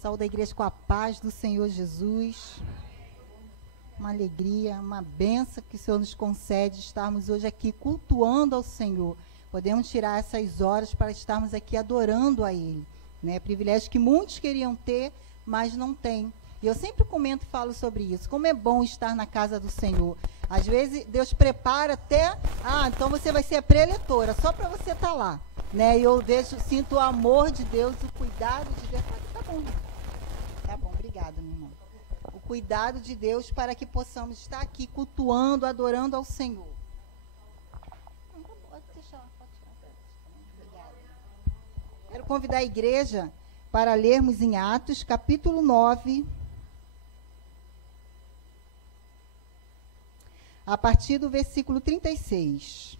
Saúdo a igreja com a paz do Senhor Jesus. Uma alegria, uma bênção que o Senhor nos concede estarmos hoje aqui cultuando ao Senhor. Podemos tirar essas horas para estarmos aqui adorando a Ele, né? Privilégio que muitos queriam ter, mas não têm. E eu sempre comento e falo sobre isso. Como é bom estar na casa do Senhor. Às vezes Deus prepara até, então você vai ser a preletora, só para você estar lá, né? E eu sinto o amor de Deus, o cuidado de Deus. Tá bom, obrigada, meu irmão. O cuidado de Deus para que possamos estar aqui cultuando, adorando ao Senhor. Quero convidar a igreja para lermos em Atos, capítulo 9, a partir do versículo 36.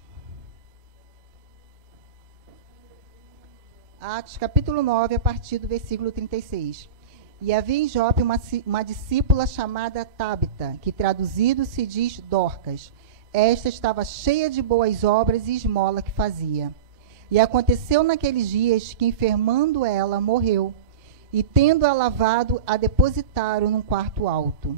Atos, capítulo 9, a partir do versículo 36. E havia em Jope uma discípula chamada Tábita, que traduzido se diz Dorcas. Esta estava cheia de boas obras e esmola que fazia. E aconteceu naqueles dias que, enfermando ela, morreu, e tendo-a lavado, a depositaram num quarto alto.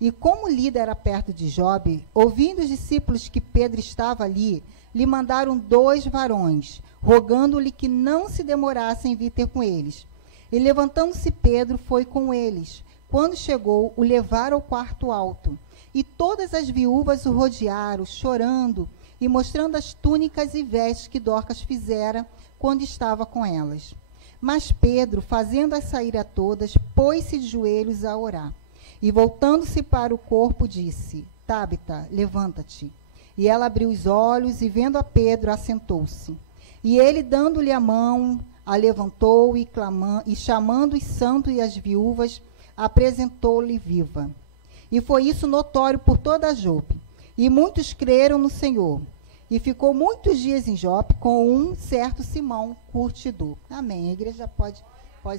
E como Lida era perto de Jope, ouvindo os discípulos que Pedro estava ali, lhe mandaram 2 varões, rogando-lhe que não se demorassem em vir ter com eles. E levantando-se Pedro, foi com eles. Quando chegou, o levaram ao quarto alto. E todas as viúvas o rodearam, chorando, e mostrando as túnicas e vestes que Dorcas fizera quando estava com elas. Mas Pedro, fazendo-as sair a todas, pôs-se de joelhos a orar. E voltando-se para o corpo, disse: Tábita, levanta-te. E ela abriu os olhos, e vendo a Pedro, assentou-se. E ele, dando-lhe a mão, a levantou e chamando os santos e as viúvas, apresentou-lhe viva. E foi isso notório por toda a Jope. E muitos creram no Senhor. E ficou muitos dias em Jope com um certo Simão, curtidor. Amém. A igreja pode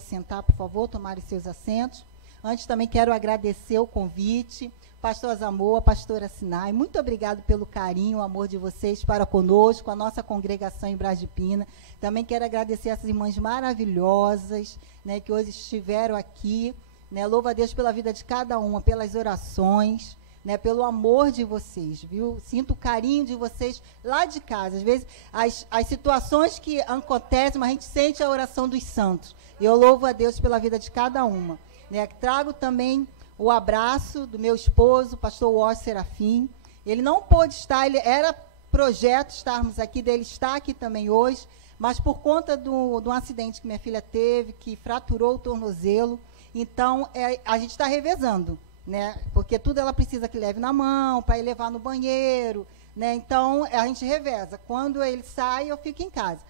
sentar, por favor, tomar os seus assentos. Antes também quero agradecer o convite. Pastor Zamor, pastora Sinai, muito obrigado pelo carinho, o amor de vocês para conosco, a nossa congregação em Braz de Pina. Também quero agradecer essas irmãs maravilhosas, né, que hoje estiveram aqui. Né, louvo a Deus pela vida de cada uma, pelas orações, né, pelo amor de vocês, viu? Sinto o carinho de vocês lá de casa. Às vezes, as situações que acontecem, mas a gente sente a oração dos santos. E eu louvo a Deus pela vida de cada uma. Né, trago também o abraço do meu esposo, pastor Washington Serafim. Ele não pôde estar, ele era projeto estarmos aqui, dele está aqui também hoje, mas por conta do acidente que minha filha teve, que fraturou o tornozelo, então a gente está revezando, né? Porque tudo ela precisa que leve na mão, para ir levar no banheiro, né? Então a gente reveza. Quando ele sai, eu fico em casa.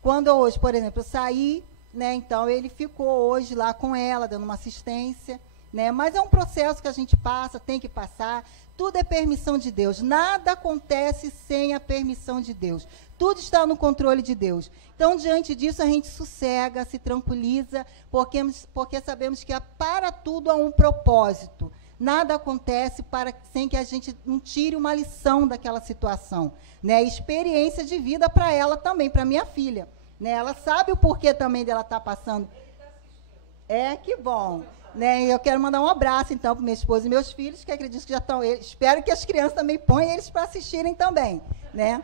Quando hoje, por exemplo, eu saí, né? Então ele ficou hoje lá com ela, dando uma assistência. Né? Mas é um processo que a gente passa, tem que passar. Tudo é permissão de Deus. Nada acontece sem a permissão de Deus. Tudo está no controle de Deus. Então, diante disso, a gente sossega, se tranquiliza, porque sabemos que para tudo há um propósito. Nada acontece sem que a gente não tire uma lição daquela situação. Né? Experiência de vida para ela também, para minha filha. Né? Ela sabe o porquê também dela estar passando. Que bom. Né, eu quero mandar um abraço, então, para minha esposa e meus filhos, que acredito que já estão... Espero que as crianças também ponham eles para assistirem também. Né?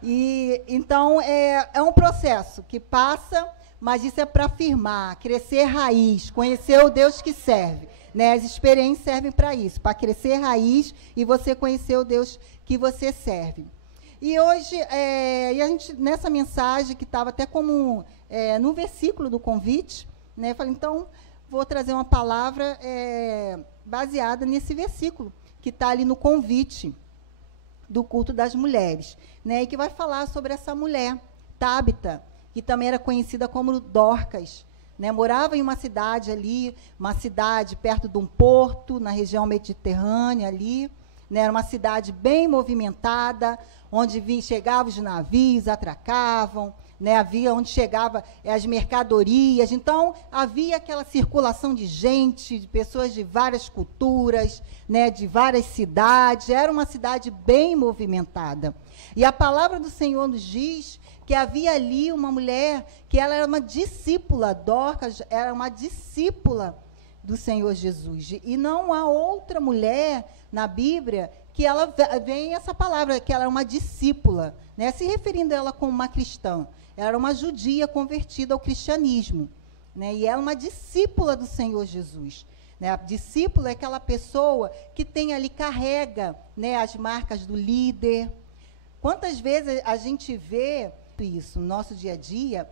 E, então, é um processo que passa, mas isso é para firmar, crescer raiz, conhecer o Deus que serve. Né? As experiências servem para isso, para crescer raiz e você conhecer o Deus que você serve. E hoje, e a gente, nessa mensagem, que estava até como no versículo do convite, né, eu falei, então... Vou trazer uma palavra baseada nesse versículo, que está ali no convite do culto das mulheres, né, e que vai falar sobre essa mulher, Tábita, que também era conhecida como Dorcas, né, morava em uma cidade ali, uma cidade perto de um porto, na região mediterrânea ali, né, era uma cidade bem movimentada, onde chegavam os navios, atracavam, né, havia onde chegava as mercadorias, então havia aquela circulação de gente, de pessoas de várias culturas, né, de várias cidades, era uma cidade bem movimentada. E a palavra do Senhor nos diz que havia ali uma mulher, que ela era uma discípula, Dorcas era uma discípula do Senhor Jesus, e não há outra mulher na Bíblia que ela vem essa palavra, que ela é uma discípula, né, se referindo a ela como uma cristã. Ela era uma judia convertida ao cristianismo, né, e ela é uma discípula do Senhor Jesus. Né, a discípula é aquela pessoa que tem ali, carrega, né, as marcas do líder. Quantas vezes a gente vê isso no nosso dia a dia,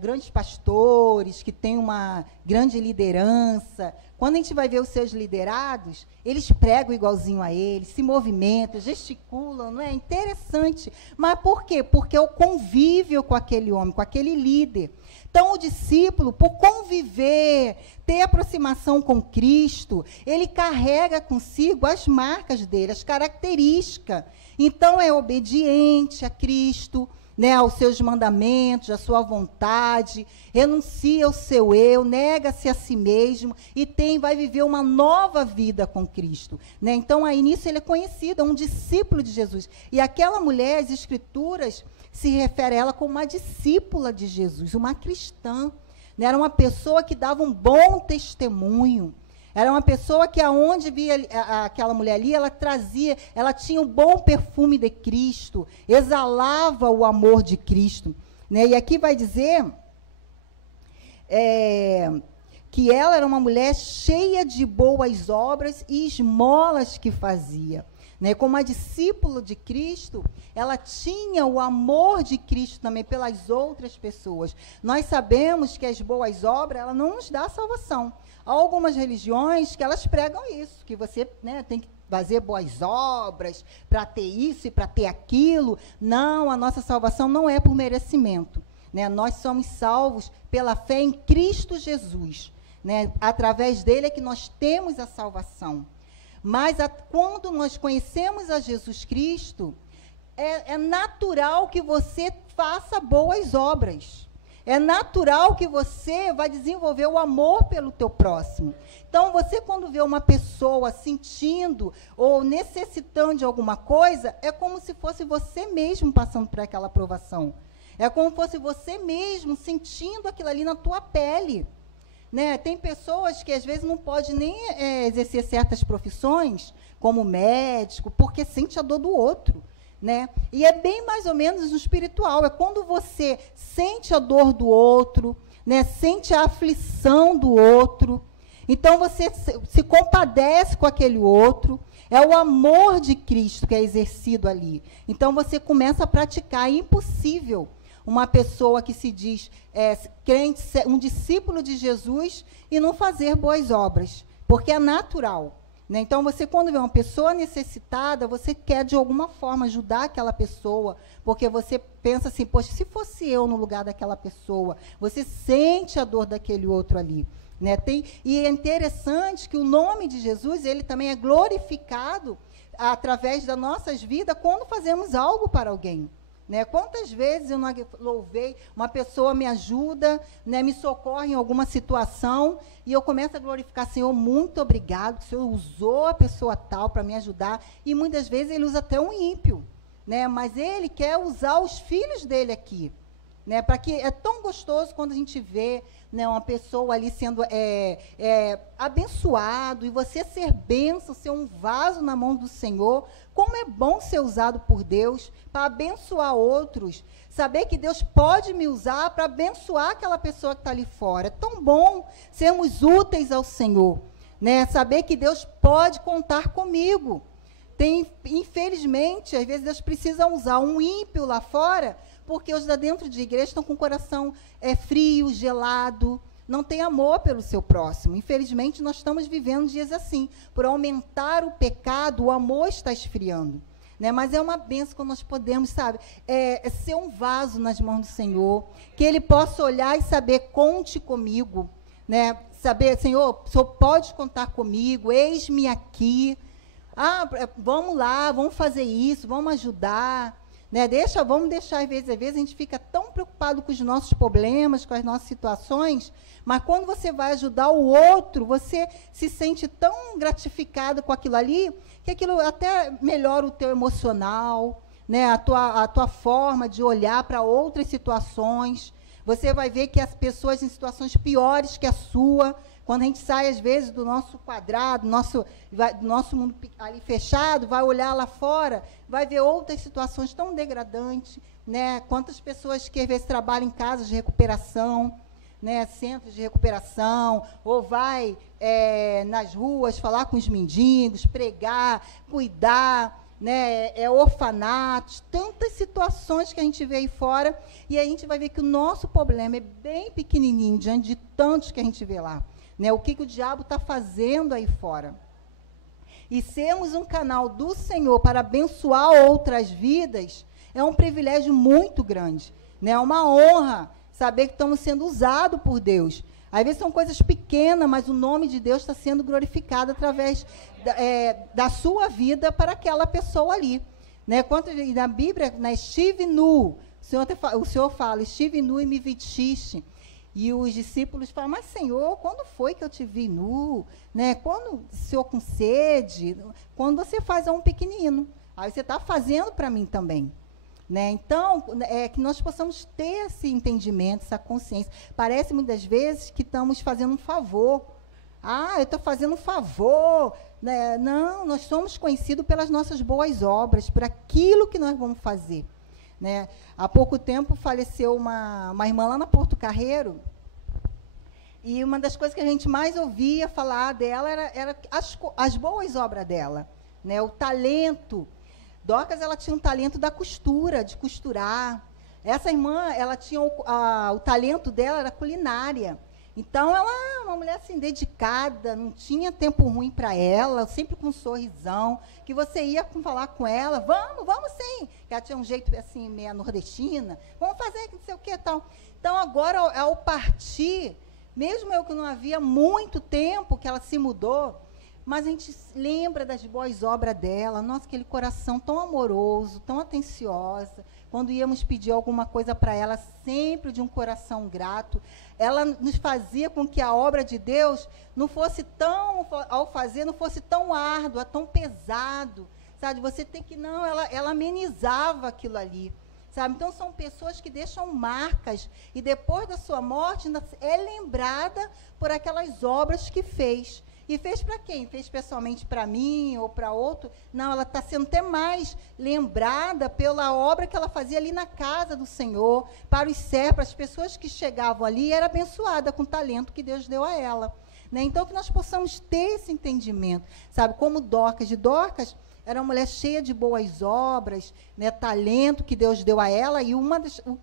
grandes pastores que têm uma grande liderança, quando a gente vai ver os seus liderados, eles pregam igualzinho a eles, se movimentam, gesticulam, não é? Interessante. Mas por quê? Porque é o convívio com aquele homem, com aquele líder. Então, o discípulo, por conviver, ter aproximação com Cristo, ele carrega consigo as marcas dele, as características. Então, é obediente a Cristo, né, aos seus mandamentos, à sua vontade, renuncia ao seu eu, nega-se a si mesmo e vai viver uma nova vida com Cristo. Né? Então, aí nisso ele é conhecido, é um discípulo de Jesus. E aquela mulher, as Escrituras se referem a ela como uma discípula de Jesus, uma cristã. Né? Era uma pessoa que dava um bom testemunho. Era uma pessoa que aonde via aquela mulher ali, ela tinha um bom perfume de Cristo, exalava o amor de Cristo. Né? E aqui vai dizer que ela era uma mulher cheia de boas obras e esmolas que fazia. Né? Como a discípula de Cristo, ela tinha o amor de Cristo também pelas outras pessoas. Nós sabemos que as boas obras, ela não nos dá salvação. Há algumas religiões que elas pregam isso, que você, né, tem que fazer boas obras para ter isso e para ter aquilo. Não, a nossa salvação não é por merecimento. Né? Nós somos salvos pela fé em Cristo Jesus. Né? Através dele é que nós temos a salvação. Mas quando nós conhecemos a Jesus Cristo, é natural que você faça boas obras. É natural que você vai desenvolver o amor pelo teu próximo. Então, você quando vê uma pessoa sentindo ou necessitando de alguma coisa, é como se fosse você mesmo passando por aquela provação. É como se fosse você mesmo sentindo aquilo ali na tua pele. Né? Tem pessoas que, às vezes, não pode nem exercer certas profissões, como médico, porque sente a dor do outro. Né? E é bem mais ou menos no espiritual, é quando você sente a dor do outro, né? Sente a aflição do outro, então você se compadece com aquele outro, é o amor de Cristo que é exercido ali. Então você começa a praticar. É impossível uma pessoa que se diz crente, um discípulo de Jesus, e não fazer boas obras, porque é natural. Então, você, quando vê uma pessoa necessitada, você quer, de alguma forma, ajudar aquela pessoa, porque você pensa assim, poxa, se fosse eu no lugar daquela pessoa, você sente a dor daquele outro ali. Né? E é interessante que o nome de Jesus, ele também é glorificado através das nossas vidas quando fazemos algo para alguém. Né? Quantas vezes eu não louvei, uma pessoa me ajuda, né, me socorre em alguma situação, e eu começo a glorificar, Senhor, muito obrigado, que o Senhor usou a pessoa tal para me ajudar, e muitas vezes ele usa até um ímpio, né, mas ele quer usar os filhos dele aqui. Né, para que é tão gostoso quando a gente vê, né, uma pessoa ali sendo abençoado, e você ser bênção, ser um vaso na mão do Senhor. Como é bom ser usado por Deus para abençoar outros, saber que Deus pode me usar para abençoar aquela pessoa que está ali fora. É tão bom sermos úteis ao Senhor, né, saber que Deus pode contar comigo. Infelizmente, às vezes Deus precisa usar um ímpio lá fora, porque os da dentro de igreja estão com o coração frio, gelado, não tem amor pelo seu próximo. Infelizmente, nós estamos vivendo dias assim. Por aumentar o pecado, o amor está esfriando. Né? Mas é uma bênção quando nós podemos, sabe, ser um vaso nas mãos do Senhor, que Ele possa olhar e saber, conte comigo. Né? Saber, Senhor, o Senhor pode contar comigo, eis-me aqui. Vamos lá, vamos fazer isso, vamos ajudar. Né? Vamos deixar, às vezes a gente fica tão preocupado com os nossos problemas, com as nossas situações, mas quando você vai ajudar o outro, você se sente tão gratificado com aquilo ali, que aquilo até melhora o teu emocional, né, a tua forma de olhar para outras situações. Você vai ver que as pessoas em situações piores que a sua, quando a gente sai, às vezes, do nosso quadrado, do nosso mundo ali fechado, vai olhar lá fora, vai ver outras situações tão degradantes, né? Quantas pessoas que, às vezes, trabalham em casas de recuperação, né? Centros de recuperação, ou vai nas ruas falar com os mendigos, pregar, cuidar, né, orfanatos, tantas situações que a gente vê aí fora, e a gente vai ver que o nosso problema é bem pequenininho, diante de tantos que a gente vê lá. Né, o que o diabo está fazendo aí fora. E sermos um canal do Senhor para abençoar outras vidas, é um privilégio muito grande. Né, é uma honra saber que estamos sendo usados por Deus. Às vezes são coisas pequenas, mas o nome de Deus está sendo glorificado através da sua vida para aquela pessoa ali. Né? Na Bíblia, na estive nu, o Senhor fala, estive nu e me vestiste. E os discípulos falam, mas Senhor, quando foi que eu te vi nu? Né? Quando o Senhor com sede? Quando você faz a um pequenino. Aí você está fazendo para mim também. Né? Então, que nós possamos ter esse entendimento, essa consciência. Parece, muitas vezes, que estamos fazendo um favor. Ah, eu estou fazendo um favor. Né? Não, nós somos conhecidos pelas nossas boas obras, por aquilo que nós vamos fazer. Né? Há pouco tempo faleceu uma irmã lá na Porto Carreiro, e uma das coisas que a gente mais ouvia falar dela era as boas obras dela, né? O talento. Dorcas, ela tinha um talento da costura, de costurar. Essa irmã, ela tinha o talento dela era culinária. Então, ela é uma mulher assim, dedicada, não tinha tempo ruim para ela, sempre com um sorrisão, que você ia falar com ela, vamos sim, que ela tinha um jeito assim, meia nordestina, vamos fazer não sei o que tal. Então, agora, ao partir, mesmo eu que não havia muito tempo que ela se mudou, mas a gente lembra das boas obras dela, nossa, aquele coração tão amoroso, tão atenciosa, quando íamos pedir alguma coisa para ela, sempre de um coração grato, ela nos fazia com que a obra de Deus não fosse tão, ao fazer, não fosse tão árdua, tão pesado, sabe? Você tem que, não, ela amenizava aquilo ali, sabe? Então, são pessoas que deixam marcas, e depois da sua morte, é lembrada por aquelas obras que fez. E fez para quem? Fez pessoalmente para mim ou para outro? Não, ela está sendo até mais lembrada pela obra que ela fazia ali na casa do Senhor, para os servos, para as pessoas que chegavam ali, era abençoada com o talento que Deus deu a ela. Né? Então, que nós possamos ter esse entendimento, sabe? Como Dorcas era uma mulher cheia de boas obras, né? Talento que Deus deu a ela, e o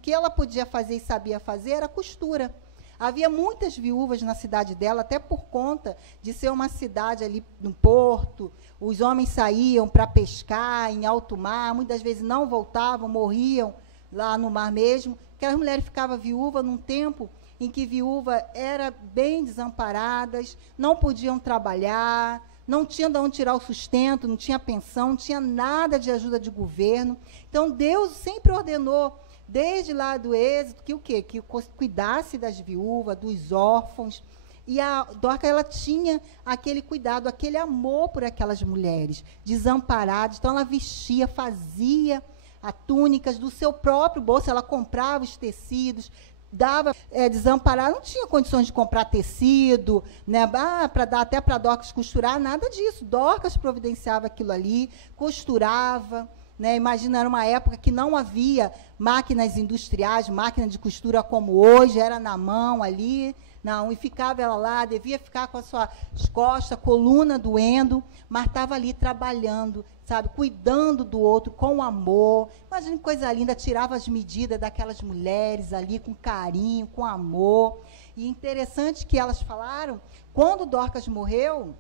que ela podia fazer e sabia fazer era costura. Havia muitas viúvas na cidade dela, até por conta de ser uma cidade ali no porto. Os homens saíam para pescar em alto mar, muitas vezes não voltavam, morriam lá no mar mesmo. Aquelas mulheres ficavam viúvas num tempo em que viúva era bem desamparadas, não podiam trabalhar, não tinham de onde tirar o sustento, não tinha pensão, não tinha nada de ajuda de governo. Então, Deus sempre ordenou, desde lá do Êxodo, que o quê? Que cuidasse das viúvas, dos órfãos. E a Dorcas, ela tinha aquele cuidado, aquele amor por aquelas mulheres desamparadas. Então, ela vestia, fazia as túnicas do seu próprio bolso, ela comprava os tecidos, dava desamparada, não tinha condições de comprar tecido, né, para dar até para Dorcas costurar, nada disso. Dorcas providenciava aquilo ali, costurava. Né? Imagina, era uma época que não havia máquinas industriais, máquina de costura como hoje, era na mão ali, não, e ficava ela lá, devia ficar com as suas costas, coluna doendo, mas estava ali trabalhando, sabe, cuidando do outro com amor. Imagina que coisa linda, tirava as medidas daquelas mulheres ali com carinho, com amor. E interessante que elas falaram, quando Dorcas morreu,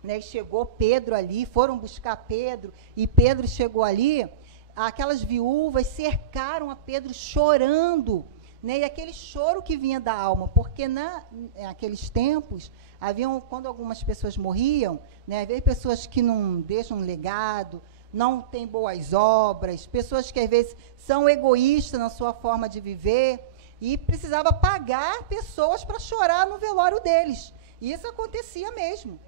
né, chegou Pedro ali, foram buscar Pedro, e Pedro chegou ali, aquelas viúvas cercaram a Pedro chorando, né, e aquele choro que vinha da alma, porque naqueles tempos, quando algumas pessoas morriam, né, havia pessoas que não deixam um legado, não têm boas obras, pessoas que às vezes são egoístas na sua forma de viver, e precisava pagar pessoas para chorar no velório deles. E isso acontecia mesmo.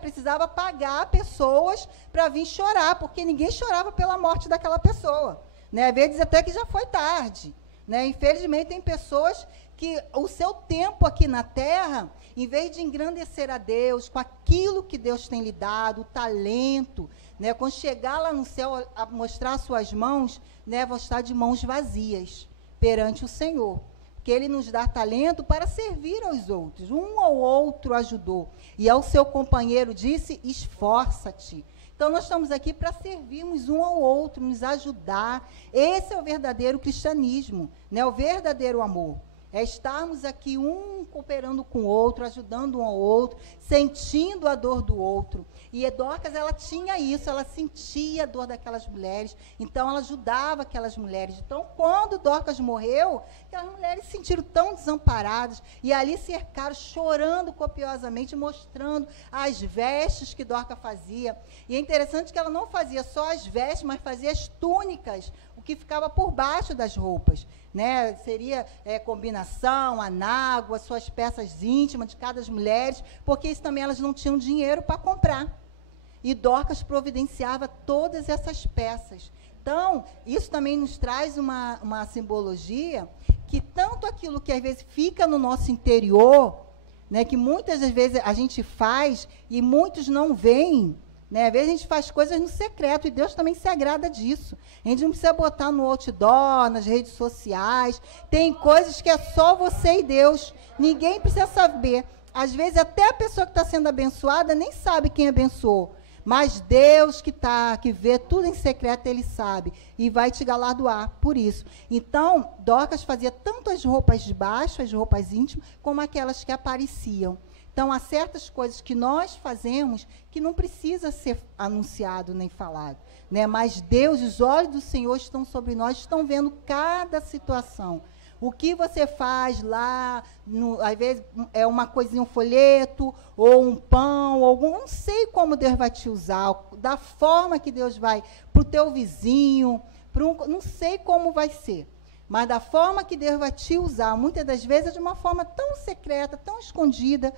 Precisava pagar pessoas para vir chorar, porque ninguém chorava pela morte daquela pessoa. Às vezes até que já foi tarde. Infelizmente, tem pessoas que o seu tempo aqui na Terra, em vez de engrandecer a Deus com aquilo que Deus tem lhe dado, o talento, quando chegar lá no céu a mostrar suas mãos, vão estar de mãos vazias perante o Senhor. Porque Ele nos dá talento para servir aos outros. Um ao outro ajudou. E ao seu companheiro disse, esforça-te. Então, nós estamos aqui para servirmos um ao outro, nos ajudar. Esse é o verdadeiro cristianismo, o verdadeiro amor. É estarmos aqui um cooperando com o outro, ajudando um ao outro, sentindo a dor do outro. E Dorcas, ela tinha isso, ela sentia a dor daquelas mulheres, então ela ajudava aquelas mulheres. Então, quando Dorcas morreu, aquelas mulheres se sentiram tão desamparadas, e ali cercaram, chorando copiosamente, mostrando as vestes que Dorcas fazia. E é interessante que ela não fazia só as vestes, mas fazia as túnicas, o que ficava por baixo das roupas. Seria combinação, anágua, suas peças íntimas de cada mulher, porque isso também elas não tinham dinheiro para comprar. E Dorcas providenciava todas essas peças. Então, isso também nos traz uma simbologia que tanto aquilo que às vezes fica no nosso interior, que muitas das vezes a gente faz e muitos não veem, às vezes a gente faz coisas no secreto, e Deus também se agrada disso. A gente não precisa botar no outdoor, nas redes sociais. Tem coisas que é só você e Deus. Ninguém precisa saber. Às vezes, até a pessoa que está sendo abençoada nem sabe quem abençoou. Mas Deus que vê tudo em secreto, Ele sabe. E vai te galardoar por isso. Então, Dorcas fazia tanto as roupas de baixo, as roupas íntimas, como aquelas que apareciam. Então, há certas coisas que nós fazemos que não precisa ser anunciado nem falado. Mas Deus, os olhos do Senhor estão sobre nós, estão vendo cada situação. O que você faz lá, às vezes é uma coisinha, um folheto, ou um pão, não sei como Deus vai te usar, da forma que Deus vai, para o teu vizinho, não sei como vai ser. Mas da forma que Deus vai te usar, muitas das vezes é de uma forma tão secreta, tão escondida,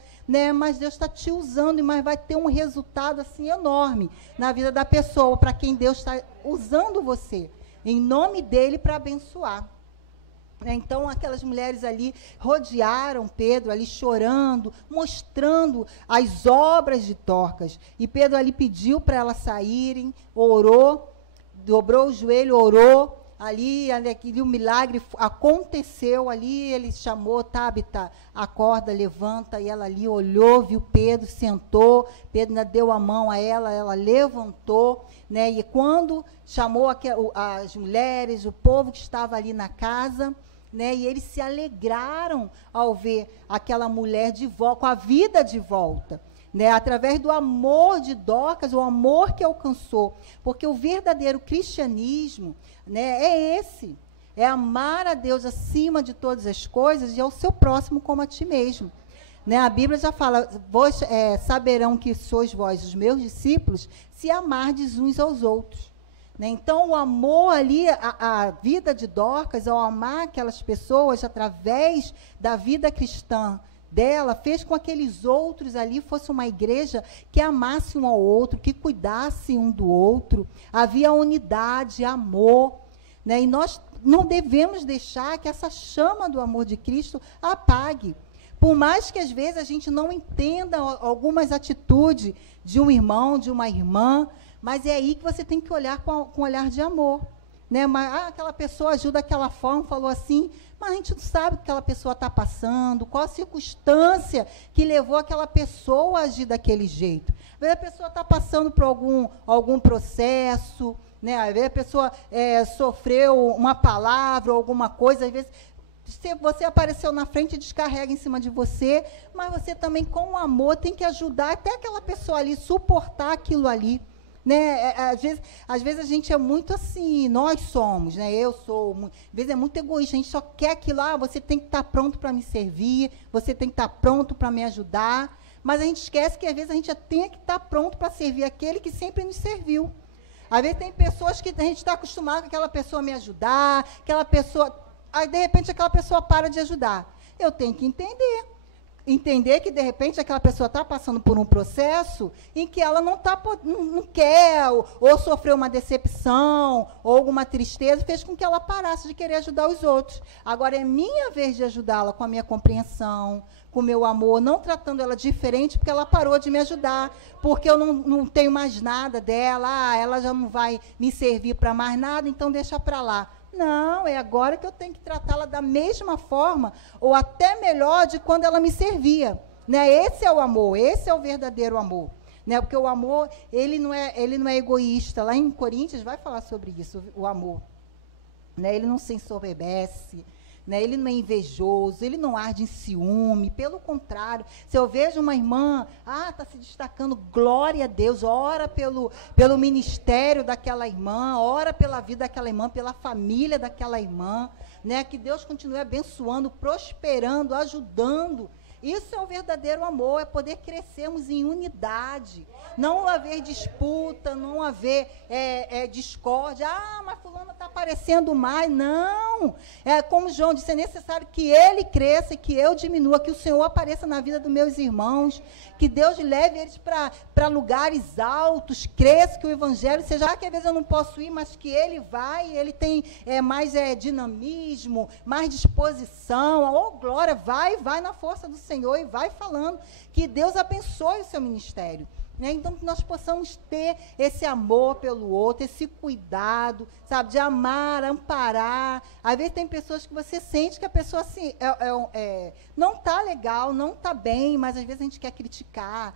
mas Deus está te usando, mas vai ter um resultado assim enorme na vida da pessoa, para quem Deus está usando você, em nome dEle, para abençoar. Então, aquelas mulheres ali rodearam Pedro, ali chorando, mostrando as obras de Dorcas. E Pedro ali pediu para elas saírem, orou, dobrou o joelho, orou. Ali o milagre aconteceu, ali ele chamou, Tabita, acorda, levanta, e ela ali olhou, viu Pedro, sentou, Pedro ainda deu a mão a ela levantou, e quando chamou as mulheres, o povo que estava ali na casa, e eles se alegraram ao ver aquela mulher de volta, com a vida de volta. Através do amor de Dorcas, o amor que alcançou, porque o verdadeiro cristianismo, é esse, é amar a Deus acima de todas as coisas e ao seu próximo como a ti mesmo. A Bíblia já fala, saberão que sois vós os meus discípulos, se amardes uns aos outros. Então, o amor ali, a vida de Dorcas, ao amar aquelas pessoas através da vida cristã dela, fez com que aqueles outros ali fosse uma igreja que amasse um ao outro, que cuidasse um do outro. Havia unidade, amor. E nós não devemos deixar que essa chama do amor de Cristo apague. Por mais que às vezes a gente não entenda algumas atitudes de um irmão, de uma irmã, mas é aí que você tem que olhar com olhar de amor. Mas, aquela pessoa ajuda daquela forma, falou assim, mas a gente não sabe o que aquela pessoa está passando, qual a circunstância que levou aquela pessoa a agir daquele jeito. Às vezes a pessoa está passando por algum processo, às vezes a pessoa sofreu uma palavra, alguma coisa, às vezes você apareceu na frente e descarrega em cima de você, mas você também, com o amor, tem que ajudar até aquela pessoa ali, suportar aquilo ali. Às vezes a gente é muito assim, nós somos, eu sou, às vezes é muito egoísta, a gente só quer aquilo, você tem que estar pronto para me servir, você tem que estar pronto para me ajudar, mas a gente esquece que às vezes a gente tem que estar pronto para servir aquele que sempre nos serviu. Às vezes tem pessoas que a gente está acostumado com aquela pessoa me ajudar, aquela pessoa... Aí, de repente, aquela pessoa para de ajudar. Eu tenho que entender que, de repente, aquela pessoa está passando por um processo em que ela não quer, ou sofreu uma decepção, ou alguma tristeza, fez com que ela parasse de querer ajudar os outros. Agora, é minha vez de ajudá-la com a minha compreensão, com o meu amor, não tratando ela diferente, porque ela parou de me ajudar, porque eu não tenho mais nada dela, ela já não vai me servir para mais nada, então deixa para lá. Não, é agora que eu tenho que tratá-la da mesma forma, ou até melhor de quando ela me servia. Né? Esse é o amor, esse é o verdadeiro amor. Né? Porque o amor, ele não é egoísta. Lá em Coríntios vai falar sobre isso, o amor. Né? Ele não se ensoberbece, né? Ele não é invejoso, ele não arde em ciúme, pelo contrário, se eu vejo uma irmã, está se destacando, glória a Deus, ora pelo ministério daquela irmã, ora pela vida daquela irmã, pela família daquela irmã, né? Que Deus continue abençoando, prosperando, ajudando. Isso é o verdadeiro amor, é poder crescermos em unidade, não haver disputa, não haver discórdia. Mas fulano está aparecendo mais. Não, como João disse, é necessário que ele cresça e que eu diminua, que o Senhor apareça na vida dos meus irmãos, que Deus leve eles para lugares altos, cresça, que o evangelho seja, que às vezes eu não posso ir, mas que ele vai, ele tem mais dinamismo, mais disposição. Oh, glória, vai na força do Senhor e vai falando, que Deus abençoe o seu ministério. Né? Então, que nós possamos ter esse amor pelo outro, esse cuidado, sabe, de amar, amparar. Às vezes tem pessoas que você sente que a pessoa assim, não está legal, não está bem, mas às vezes a gente quer criticar.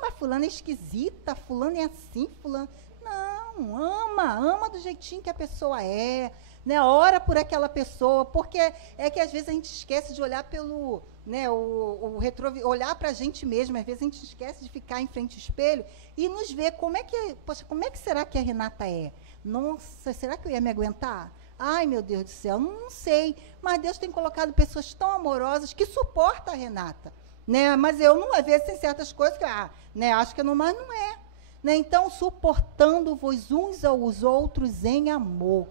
Mas fulano é esquisita, fulano é assim, fulano... Não, ama do jeitinho que a pessoa é, né? Ora por aquela pessoa, porque é que às vezes a gente esquece de olhar pelo... Né, olhar para a gente mesmo, às vezes a gente esquece de ficar em frente ao espelho e nos ver como é que será que a Renata é? Nossa, será que eu ia me aguentar? Ai, meu Deus do céu, não sei, mas Deus tem colocado pessoas tão amorosas que suportam a Renata, né? Mas eu não, às vezes tem certas coisas que acho que mas não é. Né? Então, suportando-vos uns aos outros em amor.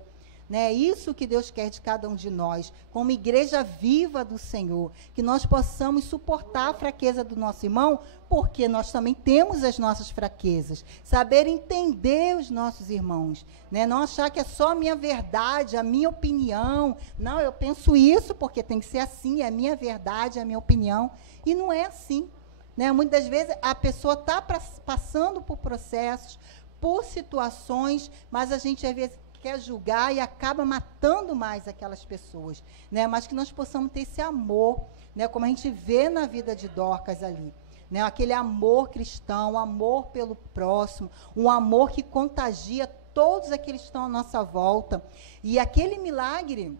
Né? Isso que Deus quer de cada um de nós, como igreja viva do Senhor, que nós possamos suportar a fraqueza do nosso irmão, porque nós também temos as nossas fraquezas, saber entender os nossos irmãos, né? Não achar que é só a minha verdade, a minha opinião, não, eu penso isso porque tem que ser assim, é a minha verdade, é a minha opinião, e não é assim. Né? Muitas vezes a pessoa está passando por processos, por situações, mas a gente às vezes quer julgar e acaba matando mais aquelas pessoas, né? Mas que nós possamos ter esse amor, né? Como a gente vê na vida de Dorcas ali, né? Aquele amor cristão, amor pelo próximo, um amor que contagia todos aqueles que estão à nossa volta. E aquele milagre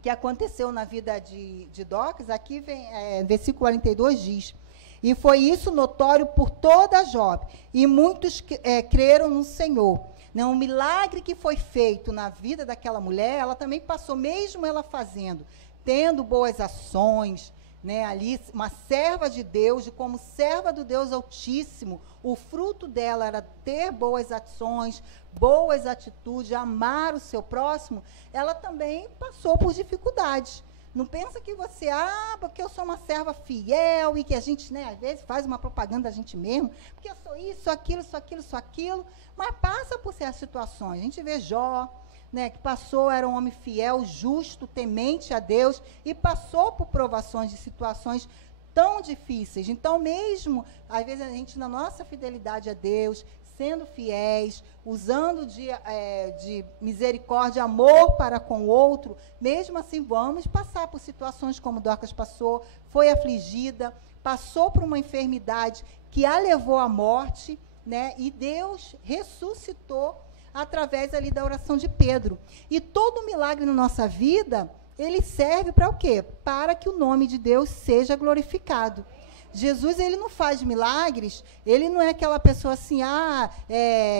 que aconteceu na vida de Dorcas, aqui vem, versículo 42 diz: e foi isso notório por toda Jope, e muitos creram no Senhor. Não, o milagre que foi feito na vida daquela mulher, ela também passou, mesmo ela fazendo, tendo boas ações, né, ali, uma serva de Deus, e como serva do Deus Altíssimo, o fruto dela era ter boas ações, boas atitudes, amar o seu próximo, ela também passou por dificuldades. Não pensa que você, porque eu sou uma serva fiel e que a gente, né, às vezes faz uma propaganda da gente mesmo, porque eu sou isso, aquilo, mas passa por certas situações. A gente vê Jó, né, que era um homem fiel, justo, temente a Deus, e passou por provações de situações tão difíceis. Então, mesmo, às vezes, a gente, na nossa fidelidade a Deus, sendo fiéis, usando de misericórdia, amor para com o outro, mesmo assim vamos passar por situações como Dorcas passou, foi afligida, passou por uma enfermidade que a levou à morte, né? E Deus ressuscitou através ali da oração de Pedro. E todo milagre na nossa vida, ele serve para o quê? Para que o nome de Deus seja glorificado. Jesus, ele não faz milagres, ele não é aquela pessoa assim,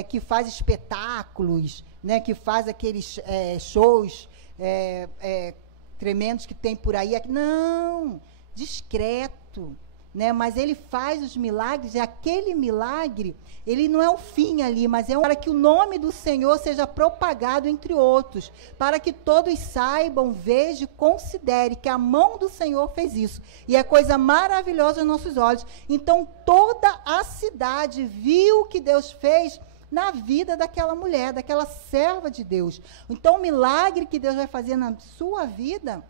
que faz espetáculos, né, que faz aqueles shows tremendos que tem por aí. Não, discreto, né? Mas ele faz os milagres, e aquele milagre, ele não é um fim ali, mas é para que o nome do Senhor seja propagado entre outros, para que todos saibam, vejam, considerem que a mão do Senhor fez isso, e é coisa maravilhosa aos nossos olhos. Então, toda a cidade viu o que Deus fez na vida daquela mulher, daquela serva de Deus. Então, o milagre que Deus vai fazer na sua vida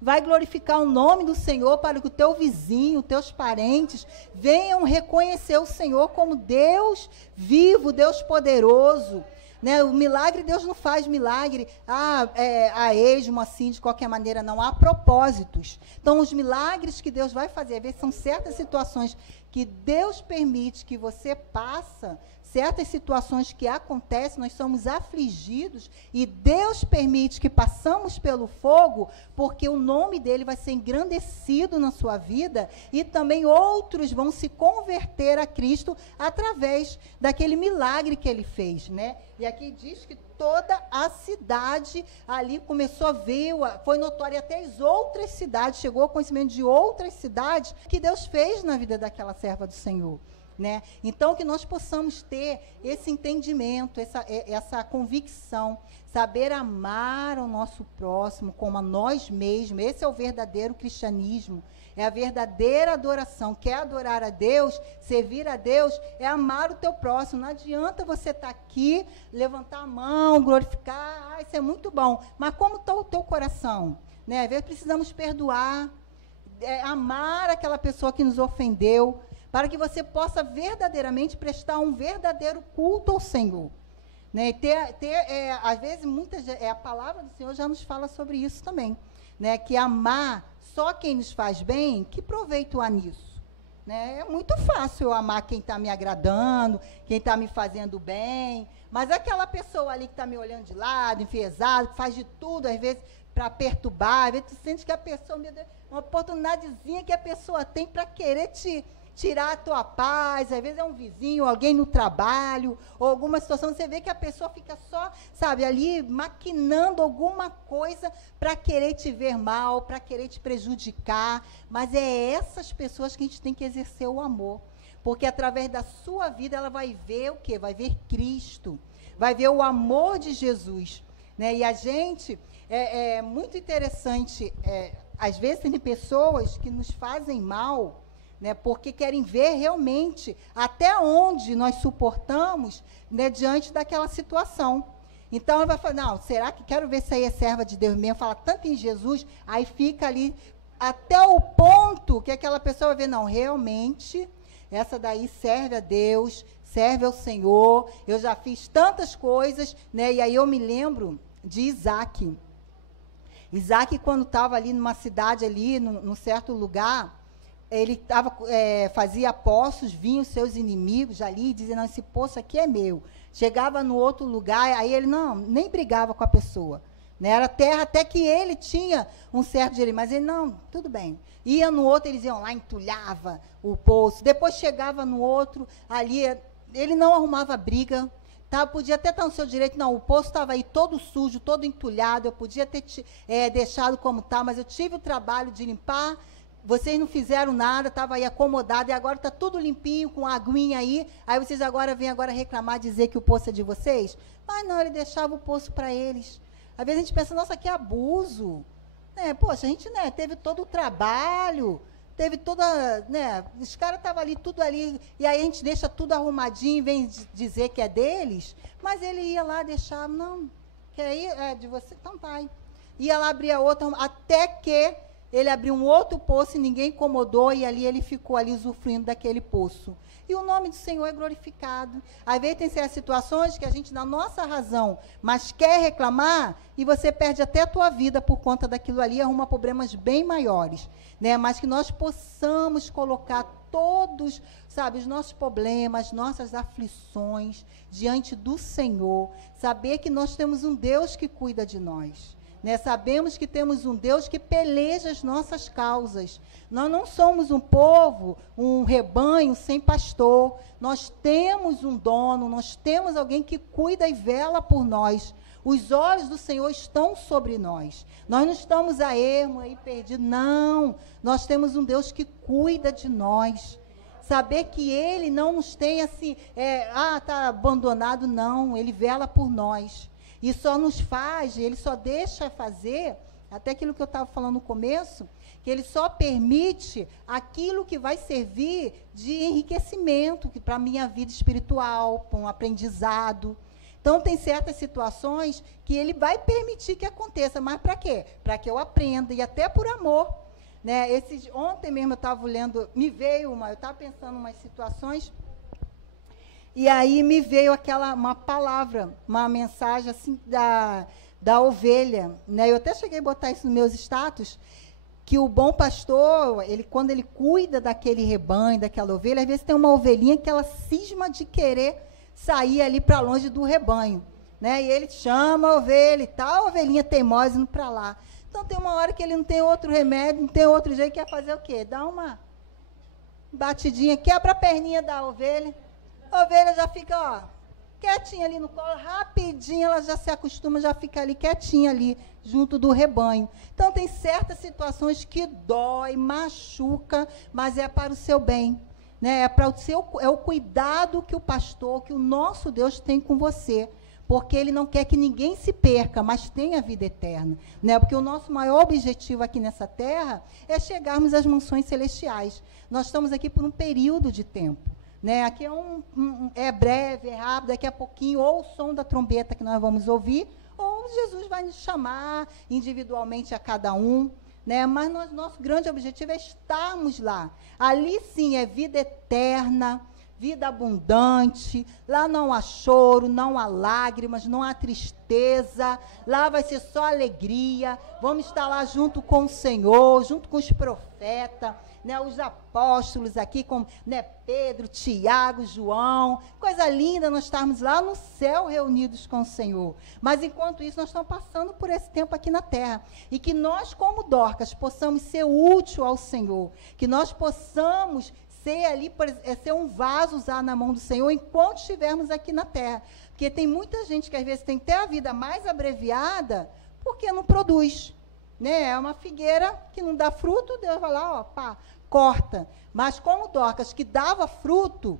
vai glorificar o nome do Senhor, para que o teu vizinho, teus parentes, venham reconhecer o Senhor como Deus vivo, Deus poderoso, né? O milagre, Deus não faz milagre a esmo, assim, de qualquer maneira, não. Há propósitos. Então, os milagres que Deus vai fazer, às vezes são certas situações que Deus permite que você passa, certas situações que acontecem, nós somos afligidos, e Deus permite que passamos pelo fogo, porque o nome dele vai ser engrandecido na sua vida, e também outros vão se converter a Cristo através daquele milagre que ele fez, né? E aqui diz que toda a cidade ali começou a ver, foi notória, até as outras cidades, chegou ao conhecimento de outras cidades, que Deus fez na vida daquela serva do Senhor, né? Então, que nós possamos ter esse entendimento, essa convicção, saber amar o nosso próximo como a nós mesmos. Esse é o verdadeiro cristianismo, é a verdadeira adoração. Quer adorar a Deus, servir a Deus, é amar o teu próximo. Não adianta você estar aqui, levantar a mão, glorificar, isso é muito bom, mas como está o teu coração? Né? Às vezes precisamos perdoar, amar aquela pessoa que nos ofendeu, para que você possa verdadeiramente prestar um verdadeiro culto ao Senhor. Né? Às vezes, a palavra do Senhor já nos fala sobre isso também. Né? Que amar só quem nos faz bem, que proveito há nisso? Né? É muito fácil eu amar quem está me agradando, quem está me fazendo bem, mas aquela pessoa ali que está me olhando de lado, enfesado, que faz de tudo, às vezes, para perturbar, às vezes tu sente que a pessoa, meu Deus, uma oportunidadezinha que a pessoa tem para querer tirar a tua paz, às vezes é um vizinho, alguém no trabalho, ou alguma situação, você vê que a pessoa fica só, sabe, ali maquinando alguma coisa para querer te ver mal, para querer te prejudicar, mas é essas pessoas que a gente tem que exercer o amor, porque através da sua vida ela vai ver o quê? Vai ver Cristo, vai ver o amor de Jesus, né? E a gente, é muito interessante, às vezes tem pessoas que nos fazem mal, né, porque querem ver realmente até onde nós suportamos, né, diante daquela situação. Então, ela vai falar, não, será que quero ver se aí é serva de Deus mesmo, fala tanto em Jesus, aí fica ali até o ponto que aquela pessoa vai ver, não, realmente, essa daí serve a Deus, serve ao Senhor, eu já fiz tantas coisas, né, e aí eu me lembro de Isaac. Isaac, quando estava ali numa cidade, ali, num certo lugar, ele fazia poços, vinham os seus inimigos ali, dizendo, esse poço aqui é meu. Chegava no outro lugar, aí ele nem brigava com a pessoa. Né? Era terra até que ele tinha um certo direito, mas ele, não, tudo bem. Ia no outro, eles iam lá, entulhava o poço. Depois chegava no outro, ali, ele não arrumava briga. Podia até estar no seu direito, não, o poço estava aí todo sujo, todo entulhado, eu podia ter deixado como está, mas eu tive o trabalho de limpar. Vocês não fizeram nada, estava aí acomodado, e agora está tudo limpinho, com a aguinha aí vocês vêm reclamar, dizer que o poço é de vocês? Mas não, ele deixava o poço para eles. Às vezes a gente pensa, nossa, que abuso. Né? Poxa, a gente, né, teve todo o trabalho, teve toda, né, os caras estavam ali, tudo ali, e aí a gente deixa tudo arrumadinho, vem dizer que é deles, mas ele ia lá, deixava, não, que aí é de você, então tá aí. Ia lá, abria outra, até que ele abriu um outro poço e ninguém incomodou, e ali ele ficou ali usufruindo daquele poço. E o nome do Senhor é glorificado. Às vezes tem certas situações que a gente, na nossa razão, mas quer reclamar, e você perde até a tua vida por conta daquilo ali, arruma problemas bem maiores. Né? Mas que nós possamos colocar todos, sabe, os nossos problemas, nossas aflições diante do Senhor, saber que nós temos um Deus que cuida de nós. Né? Sabemos que temos um Deus que peleja as nossas causas. Nós não somos um povo, um rebanho sem pastor. Nós temos um dono, nós temos alguém que cuida e vela por nós. Os olhos do Senhor estão sobre nós. Nós não estamos a ermo aí perdidos, não. Nós temos um Deus que cuida de nós. Saber que Ele não nos tem assim, está abandonado, não. Ele vela por nós. E só nos faz, Ele só deixa fazer, até aquilo que eu estava falando no começo, que Ele só permite aquilo que vai servir de enriquecimento para a minha vida espiritual, para um aprendizado. Então, tem certas situações que Ele vai permitir que aconteça, mas para quê? Para que eu aprenda, e até por amor. Né? Ontem mesmo eu estava lendo, eu estava pensando em umas situações, e aí me veio uma palavra, uma mensagem assim da ovelha. Né? Eu até cheguei a botar isso nos meus status, que o bom pastor, quando ele cuida daquele rebanho, daquela ovelha, às vezes tem uma ovelhinha que ela cisma de querer sair ali para longe do rebanho. Né? E ele chama a ovelha e tal, a ovelhinha teimosa indo para lá. Então, tem uma hora que ele não tem outro remédio, não tem outro jeito, quer fazer o quê? Dá uma batidinha, quebra a perninha da ovelha, a ovelha já fica, quietinha ali no colo, rapidinho ela já se acostuma, já fica ali quietinha ali, junto do rebanho. Então, tem certas situações que dói, machuca, mas é para o seu bem. Né? É o cuidado que o pastor, que o nosso Deus tem com você. Porque Ele não quer que ninguém se perca, mas tenha vida eterna. Né? Porque o nosso maior objetivo aqui nessa terra é chegarmos às mansões celestiais. Nós estamos aqui por um período de tempo. Né? Aqui é breve, é rápido, daqui a pouquinho, ou o som da trombeta que nós vamos ouvir, ou Jesus vai nos chamar individualmente a cada um. Né? Mas nosso grande objetivo é estarmos lá. Ali, sim, é vida eterna, vida abundante, lá não há choro, não há lágrimas, não há tristeza, lá vai ser só alegria, vamos estar lá junto com o Senhor, junto com os profetas, né, os apóstolos aqui, como né, Pedro, Tiago, João, coisa linda nós estarmos lá no céu reunidos com o Senhor. Mas enquanto isso, nós estamos passando por esse tempo aqui na terra, e que nós, como Dorcas, possamos ser útil ao Senhor, que nós possamos ser um vaso usar na mão do Senhor enquanto estivermos aqui na terra. Porque tem muita gente que às vezes tem até a vida mais abreviada porque não produz. Né? É uma figueira que não dá fruto, Deus vai lá, corta. Mas como Dorcas, que dava fruto,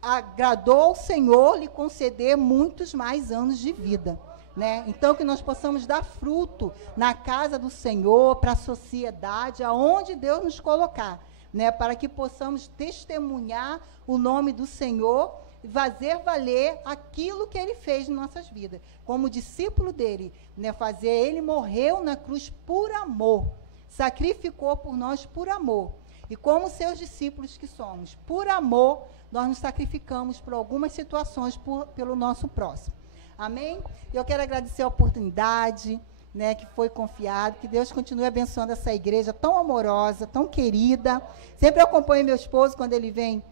agradou ao Senhor lhe conceder muitos mais anos de vida. Né? Então, que nós possamos dar fruto na casa do Senhor, para a sociedade, aonde Deus nos colocar. Né, para que possamos testemunhar o nome do Senhor e fazer valer aquilo que Ele fez em nossas vidas. Como discípulo dEle, né, Ele morreu na cruz por amor, sacrificou por nós por amor. E como seus discípulos que somos, por amor, nós nos sacrificamos por algumas situações pelo nosso próximo. Amém? Eu quero agradecer a oportunidade, né, que foi confiado, que Deus continue abençoando essa igreja tão amorosa, tão querida. Sempre acompanho meu esposo quando ele vem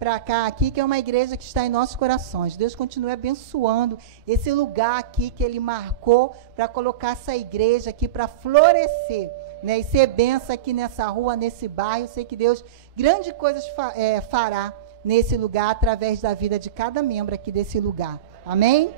para cá, aqui, que é uma igreja que está em nossos corações. Deus continue abençoando esse lugar aqui que Ele marcou para colocar essa igreja aqui para florescer, né, e ser bênção aqui nessa rua, nesse bairro. Eu sei que Deus grandes coisas fará nesse lugar, através da vida de cada membro aqui desse lugar. Amém?